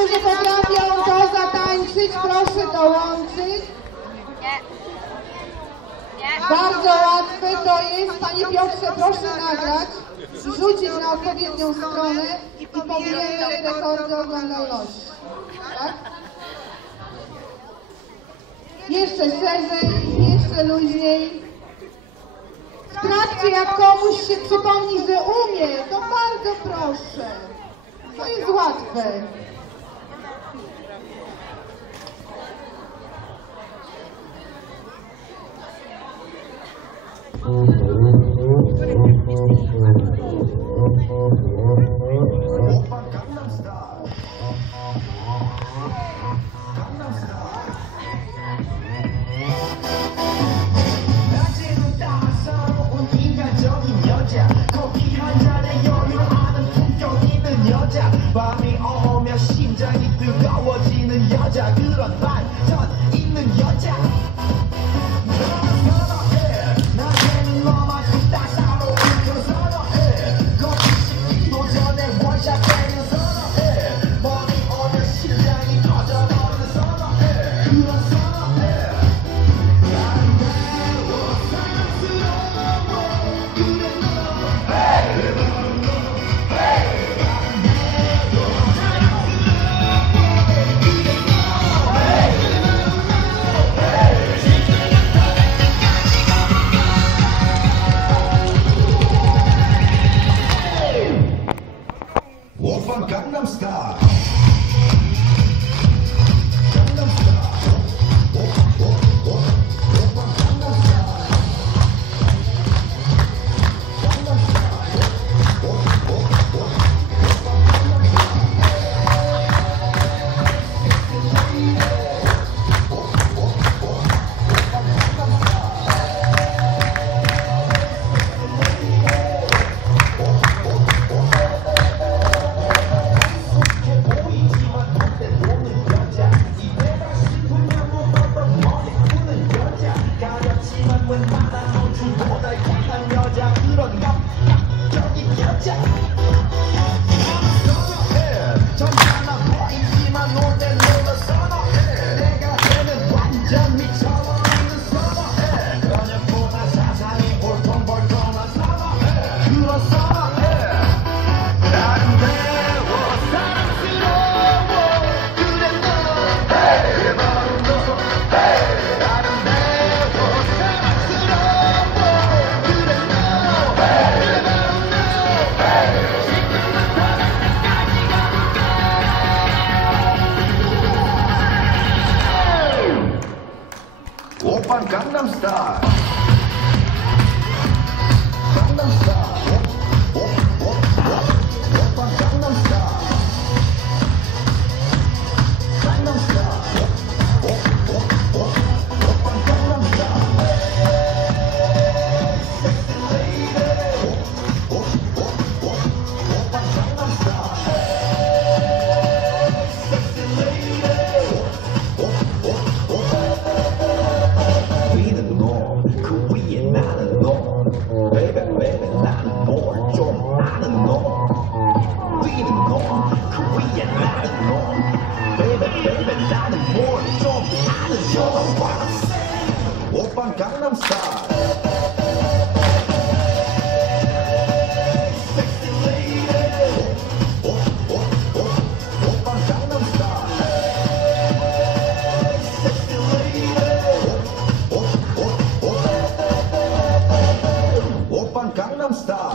którzy potrafią to zatańczyć, proszę dołączyć. Bardzo łatwe to jest. Panie Piotrze, proszę nagrać, rzucić na odpowiednią stronę i pobijemy rekordy oglądalności. Tak? Jeszcze szerzej, jeszcze luźniej. W trakcie, jak komuś się przypomni, że umie, to bardzo proszę. To jest łatwe. 밤이 오면 심장이 뜨거워지는 여자 그런 반전 있는 여자 너만 선호해 나는 너만 딱 사로운 선호해 거기 10km 전에 원샷 때리는 선호해 머리 오면 심장이 터져버리는 선호해 그런 선호해 아름다워 사랑스러워 그래 너 hey! 오빤 강남스타일 오빤 강남스타일 오빤 강남스타일 오빤 강남스타일